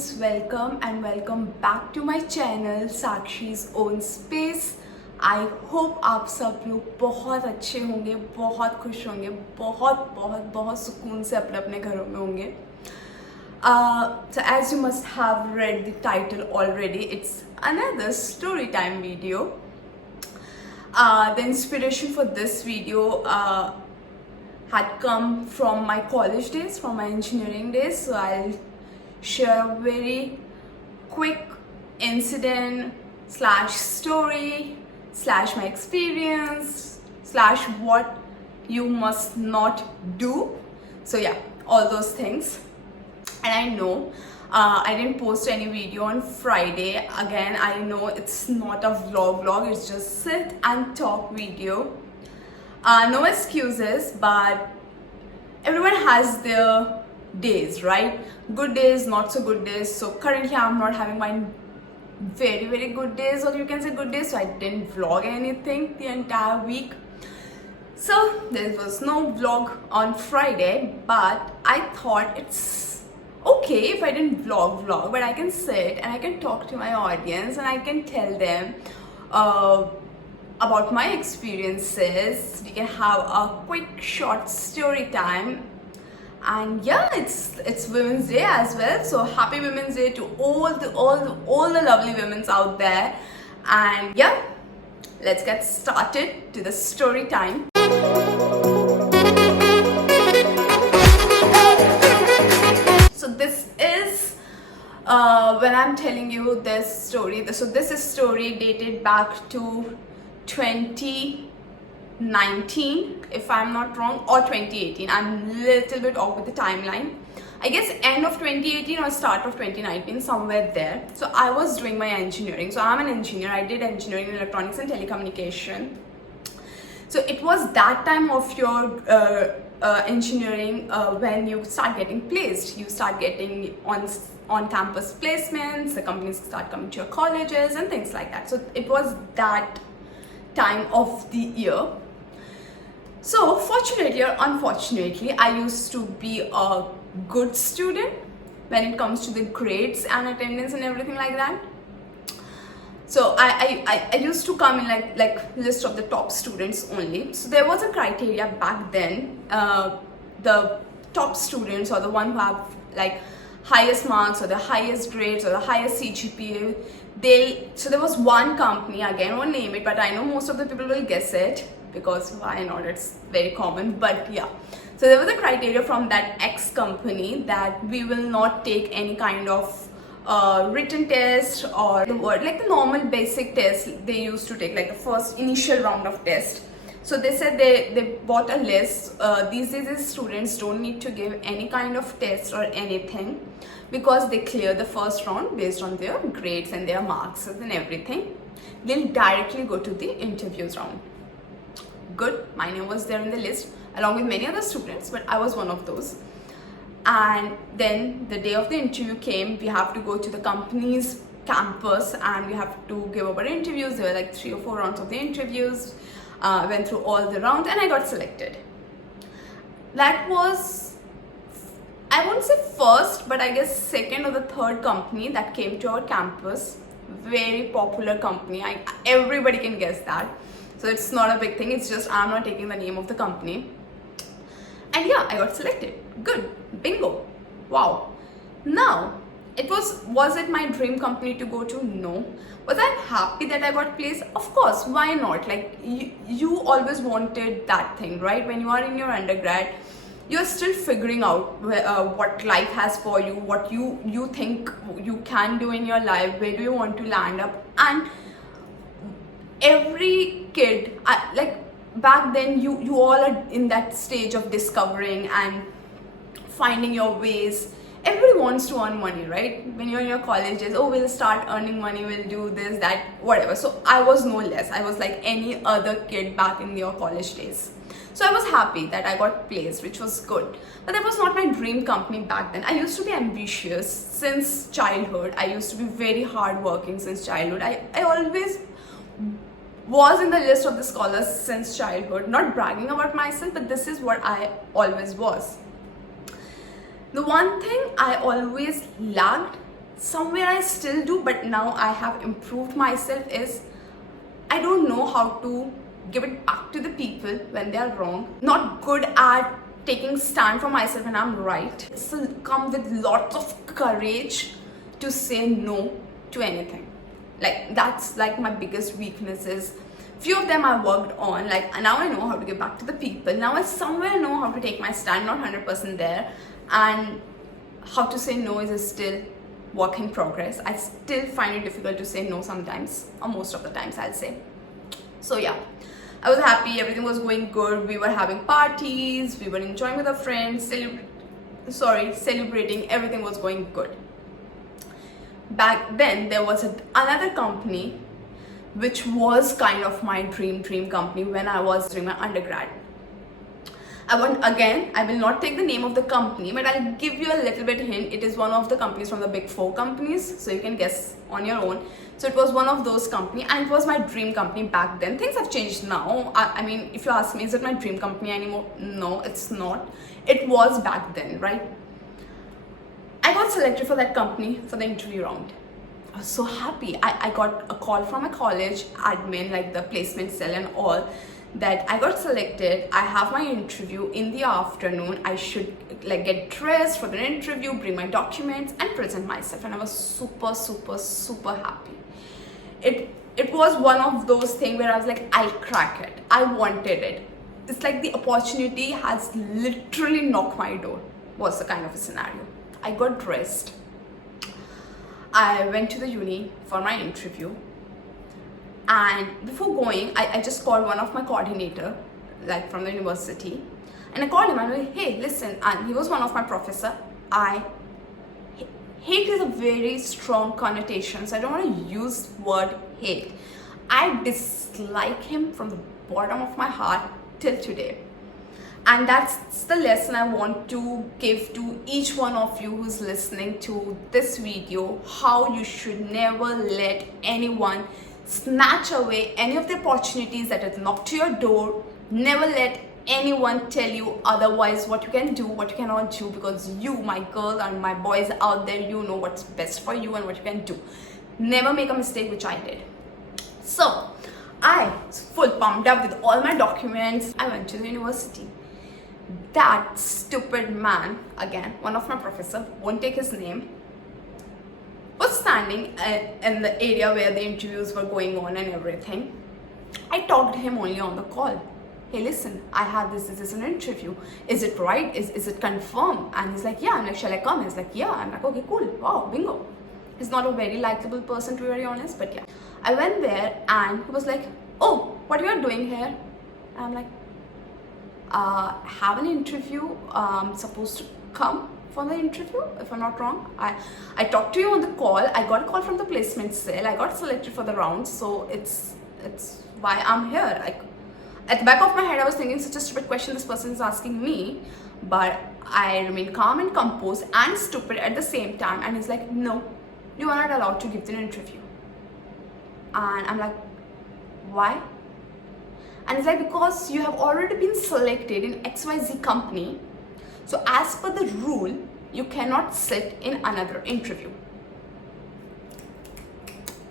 friends, welcome back to my channel Sakshi's Own Space. I hope आप सब लोग बहुत अच्छे होंगे, बहुत खुश होंगे, बहुत सुकून से अपने अपने घरों में होंगे. So as you must have read the title already, it's another story time video. The inspiration for this video had come from my college days, from my engineering days. So I'll share a very quick incident slash story slash my experience slash what you must not do. So yeah, all those things. And I know I didn't post any video on Friday. Again, I know it's not a vlog, it's just sit and talk video. No excuses, but everyone has their days, right? Good days, not so good days. So currently I'm not having my very good days, or you can say good days, so I didn't vlog anything the entire week. So there was no vlog on Friday, but I thought it's okay if I didn't vlog, but I can sit and I can talk to my audience and I can tell them about my experiences. We can have a quick short story time. And yeah, it's Women's Day as well, so happy Women's Day to all the lovely women out there. And yeah, let's get started to the story time. So this is when I'm telling you this story. So this is story dated back to 2019, if I'm not wrong, or 2018. I'm a little bit off with the timeline. I guess end of 2018 or start of 2019, somewhere there. So I was doing my engineering. So I'm an engineer. I did engineering in electronics and telecommunication. So it was that time of your engineering when you start getting placed. You start getting on-campus placements. The companies start coming to your colleges and things like that. So it was that time of the year. So fortunately or unfortunately, I used to be a good student when it comes to the grades and attendance and everything like that. So I used to come in like list of the top students only. So there was a criteria back then. The top students, or the one who have like highest marks or the highest grades or the highest CGPA, so there was one company, again I won't name it, but I know most of the people will guess it, because why not, it's very common. But yeah, so there was a criteria from that X company that we will not take any kind of written test or the word like the normal basic test they used to take, like the first initial round of test. So they said they bought a list. These days students don't need to give any kind of test or anything, because they clear the first round based on their grades and their marks and everything. They'll directly go to the interviews round. Good, my name was there in the list along with many other students, but I was one of those. And then the day of the interview came. We have to go to the company's campus and we have to give our interviews. There were like 3 or 4 rounds of the interviews. Went through all the rounds and I got selected. That was, I won't say first, but I guess second or the third company that came to our campus. Very popular company. Everybody can guess that. So it's not a big thing. It's just I'm not taking the name of the company. And yeah, I got selected. Good. Bingo. Wow. Now, was it my dream company to go to? No. Was I happy that I got placed? Of course. Why not? Like you always wanted that thing, right? When you are in your undergrad, you're still figuring out what life has for you, what you think you can do in your life, where do you want to land up. And every kid, like back then, you all are in that stage of discovering and finding your ways. Everybody wants to earn money, right? When you're in your colleges, oh, we'll start earning money, we'll do this, that, whatever. So I was no less. I was like any other kid back in your college days. So I was happy that I got placed, which was good. But that was not my dream company back then. I used to be ambitious since childhood. I used to be very hardworking since childhood. I always was in the list of the scholars since childhood. Not bragging about myself, but this is what I always was. The one thing I always lacked somewhere I still do, but now I have improved myself, is I don't know how to give it back to the people when they are wrong. Not good at taking stand for myself when I'm right. It's come with lots of courage to say no to anything. Like that's like my biggest weaknesses. Few of them I worked on. Like now I know how to give back to the people. Now I somewhere know how to take my stand, not 100% there, and how to say no is still work in progress. I still find it difficult to say no sometimes, or most of the times I'll say. So yeah, I was happy, everything was going good. We were having parties, we were enjoying with our friends, celebrating, everything was going good. Back then there was another company which was kind of my dream company when I was doing my undergrad. I will not take the name of the company, but I'll give you a little bit hint. It is one of the companies from the big 4 companies, so you can guess on your own. So it was one of those company, and it was my dream company back then. Things have changed now. I mean, if you ask me, is it my dream company anymore? No, it's not. It was back then, right? I got selected for that company for the interview round. I was so happy. I got a call from a college admin, like the placement cell and all, that I got selected. I have my interview in the afternoon. I should like get dressed for the interview, bring my documents and present myself, and I was super happy. It was one of those things where I was like, I'll crack it. I wanted it. It's like the opportunity has literally knocked my door, was the kind of a scenario. I got dressed. I went to the uni for my interview. And before going, I just called one of my coordinator, like from the university. And I called him and I was like, hey, listen, and he was one of my professor. Hate is a very strong connotation, so I don't want to use word hate. I dislike him from the bottom of my heart till today. And that's the lesson I want to give to each one of you who's listening to this video, how you should never let anyone snatch away any of the opportunities that have knocked to your door. Never let anyone tell you otherwise what you can do, what you cannot do, because you, my girls and my boys out there, you know what's best for you and what you can do. Never make a mistake, which I did. So I was full pumped up with all my documents. I went to the university. That stupid man, again, one of my professor, won't take his name, was standing in the area where the interviews were going on and everything. I talked to him only on the call. Hey, listen, I have this is an interview. Is it right? Is it confirmed? And he's like, yeah. I'm like, shall I come? He's like, yeah. I'm like, okay, cool. Wow, bingo. He's not a very likable person, to be very honest, but yeah. I went there and he was like, oh, what are you doing here? And I'm like, have an interview. I'm supposed to come for the interview, if I'm not wrong. I talked to you on the call. I got a call from the placement cell. I got selected for the round, so it's why I'm here. Like, at the back of my head, I was thinking, such a stupid question this person is asking me, but I remained calm and composed and stupid at the same time. And he's like, no, you are not allowed to give the interview. And I'm like, why? And it's like, because you have already been selected in XYZ company. So as per the rule, you cannot sit in another interview.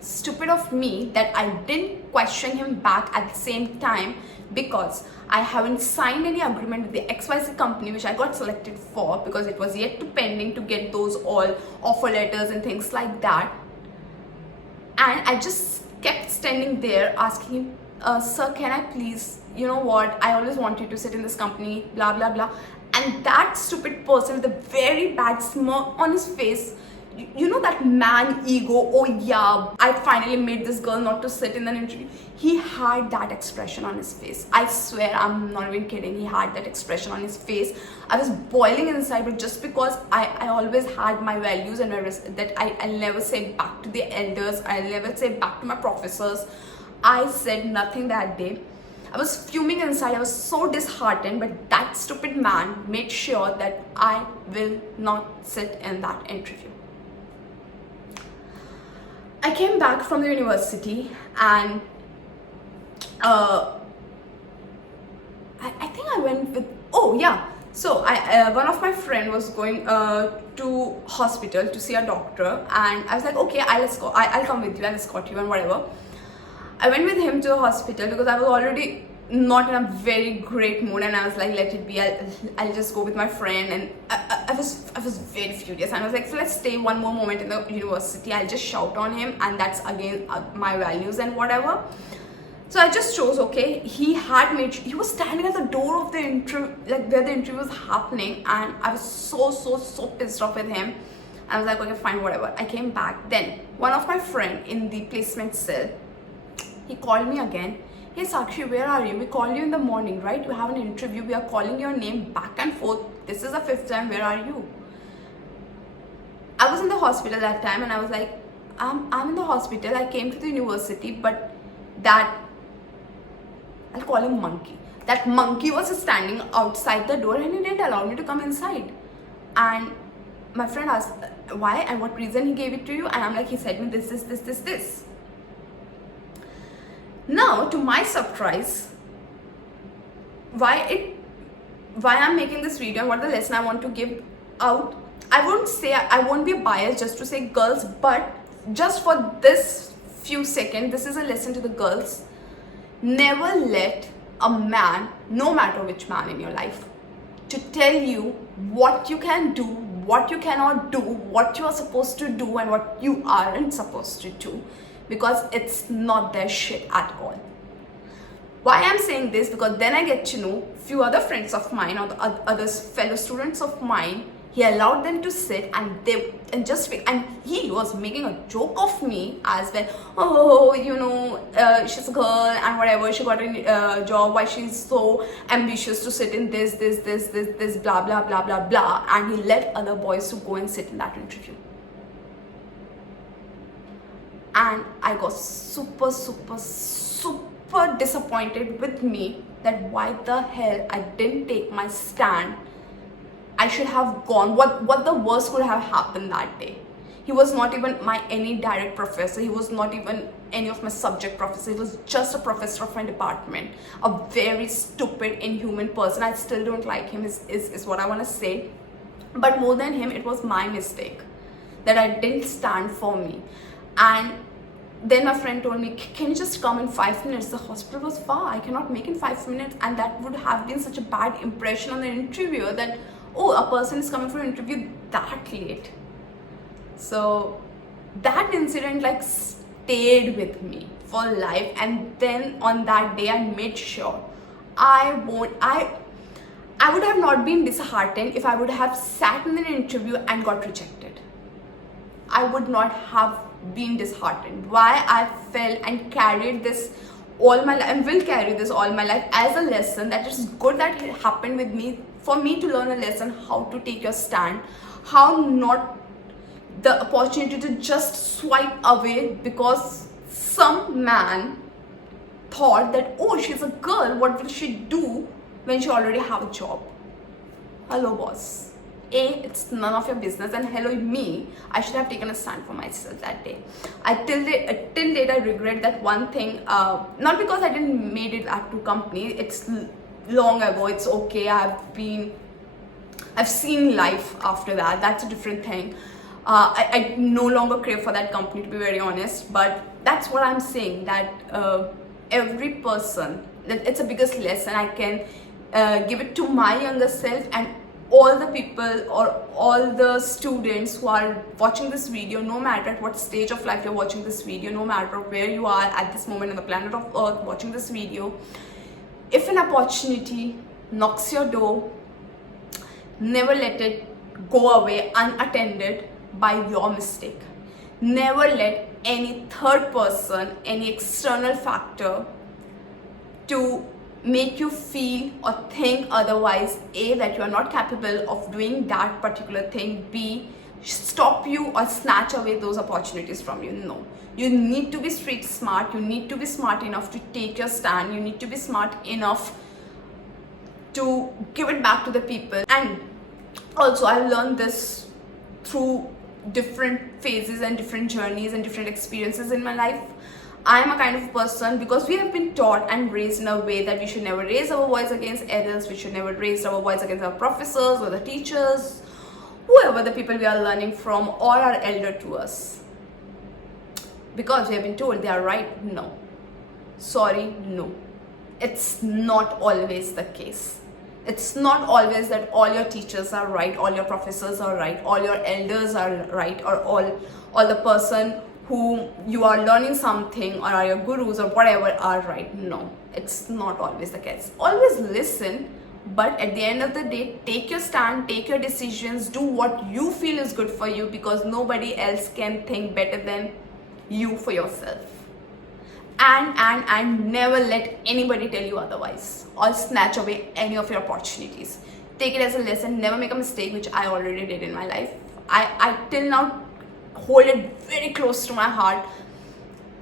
Stupid of me that I didn't question him back at the same time, because I haven't signed any agreement with the XYZ company which I got selected for, because it was yet to pending to get those all offer letters and things like that. And I just kept standing there asking him, sir, can I please, you know what, I always wanted to sit in this company, blah blah blah. And that stupid person with a very bad smirk on his face, you know that man ego, oh yeah, I finally made this girl not to sit in an interview. He had that expression on his face. I swear, I'm not even kidding. He had that expression on his face. I was boiling inside, but just because I always had my values and that I'll never say back to the elders, I'll never say back to my professors. I said nothing that day. I was fuming inside. I was so disheartened, but that stupid man made sure that I will not sit in that interview. I came back from the university and I think I went with, oh yeah, So one of my friend was going to hospital to see a doctor, and I was like, okay, I'll come with you, I'll escort you and whatever. I went with him to the hospital because I was already not in a very great mood, and I was like, let it be, I'll just go with my friend. And I was very furious, and I was like, so let's stay one more moment in the university, I'll just shout on him, and that's again my values and whatever. So I just chose, okay, he was standing at the door of the interview, like where the interview was happening, and I was so pissed off with him. I was like, okay, fine, whatever. I came back. Then one of my friend in the placement cell, he called me again. Hey Sakshi, where are you? We called you in the morning, right? You have an interview. We are calling your name back and forth. This is the 5th time. Where are you? I was in the hospital that time, and I was like, I'm in the hospital. I came to the university, but I'll call him monkey. That monkey was standing outside the door, and he didn't allow me to come inside. And my friend asked why and what reason he gave it to you, and I'm like, he said me this. Now, to my surprise, why I'm making this video and what the lesson I want to give out, I won't be biased just to say girls, but just for this few seconds, this is a lesson to the girls. Never let a man, no matter which man in your life, to tell you what you can do, what you cannot do, what you are supposed to do, and what you aren't supposed to do, because it's not their shit at all. Why I'm saying this? Because then I get to know few other friends of mine, or the others fellow students of mine. He allowed them to sit, and he was making a joke of me as well. Oh, she's a girl and whatever. She got a job. Why she's so ambitious to sit in this, blah blah blah blah blah. And he let other boys to go and sit in that interview. And I got super disappointed with me that why the hell I didn't take my stand. I should have gone. What the worst could have happened that day? He was not even any direct professor. He was not even any of my subject professor. He was just a professor of my department. A very stupid, inhuman person. I still don't like him is what I want to say. But more than him, it was my mistake that I didn't stand for me. And then my friend told me, can you just come in 5 minutes? The hospital was far. I cannot make in 5 minutes. And that would have been such a bad impression on the interviewer that, oh, a person is coming for an interview that late. So that incident stayed with me for life. And then on that day, I made sure I would have not been disheartened if I would have sat in an interview and got rejected. I would not have been disheartened. Why I felt and carried this all my life, and will carry this all my life as a lesson, that it's good that it happened with me, for me to learn a lesson how to take your stand, how not the opportunity to just swipe away because some man thought that, oh, she's a girl, what will she do when she already have a job? Hello boss. It's none of your business, and hello me, I should have taken a stand for myself that day. Till date I regret that one thing, not because I didn't made it at 2 company, it's long ago, it's okay, I've seen life after that, that's a different thing. I no longer crave for that company, to be very honest, but that's what I'm saying, that every person, that it's the biggest lesson I can give it to my younger self, and all the people or all the students who are watching this video, no matter at what stage of life you're watching this video, no matter where you are at this moment on the planet of Earth watching this video, if an opportunity knocks your door, never let it go away unattended by your mistake. Never let any third person, any external factor to make you feel or think otherwise, A, that you are not capable of doing that particular thing, B, stop you or snatch away those opportunities from you. No, you need to be street smart, you need to be smart enough to take your stand, you need to be smart enough to give it back to the people. And also I've learned this through different phases and different journeys and different experiences in my life. I am a kind of person, because we have been taught and raised in a way that we should never raise our voice against others, we should never raise our voice against our professors or the teachers, whoever the people we are learning from or are elder to us. Because we have been told they are right. No. Sorry, no. It's not always the case. It's not always that all your teachers are right, all your professors are right, all your elders are right, or all the person who you are learning something or are your gurus or whatever are right. No, it's not always the case. Always listen, but at the end of the day, take your stand, take your decisions, do what you feel is good for you, because nobody else can think better than you for yourself. And never let anybody tell you otherwise or snatch away any of your opportunities. Take it as a lesson. Never make a mistake, which I already did in my life. I till now hold it very close to my heart,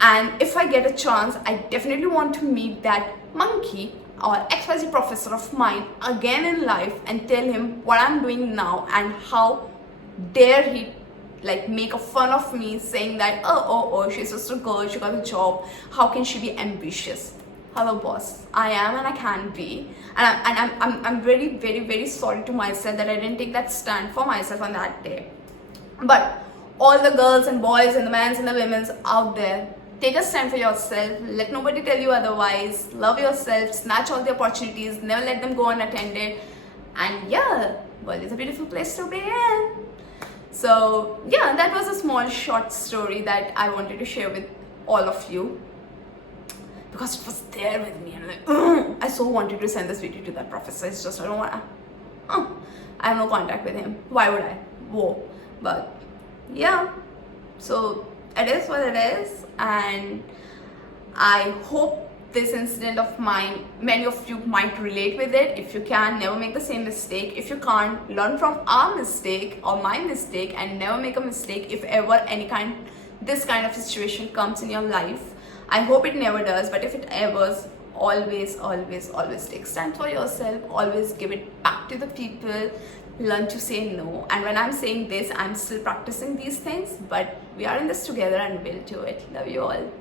and if I get a chance, I definitely want to meet that monkey or XYZ professor of mine again in life and tell him what I'm doing now and how dare he make a fun of me, saying that oh she's just a girl, she got a job, how can she be ambitious? Hello boss, I am and I can be, and I'm really very very sorry to myself that I didn't take that stand for myself on that day. But all the girls and boys and the men's and the women's out there, take a stand for yourself. Let nobody tell you otherwise. Love yourself, snatch all the opportunities, never let them go unattended. And yeah, world is a beautiful place to be in. So yeah, that was a small short story that I wanted to share with all of you, because it was there with me and I so wanted to send this video to that professor. It's just I don't want to. I have no contact with him. Why would I? Whoa. But yeah, so it is what it is, and I hope this incident of mine, many of you might relate with it. If you can, never make the same mistake. If you can't, learn from our mistake or my mistake and never make a mistake if ever this kind of situation comes in your life. I hope it never does, but if it ever, always take stand for yourself, always give it back to the people, learn to say no. And when I'm saying this, I'm still practicing these things, but we are in this together and we'll do it. Love you all.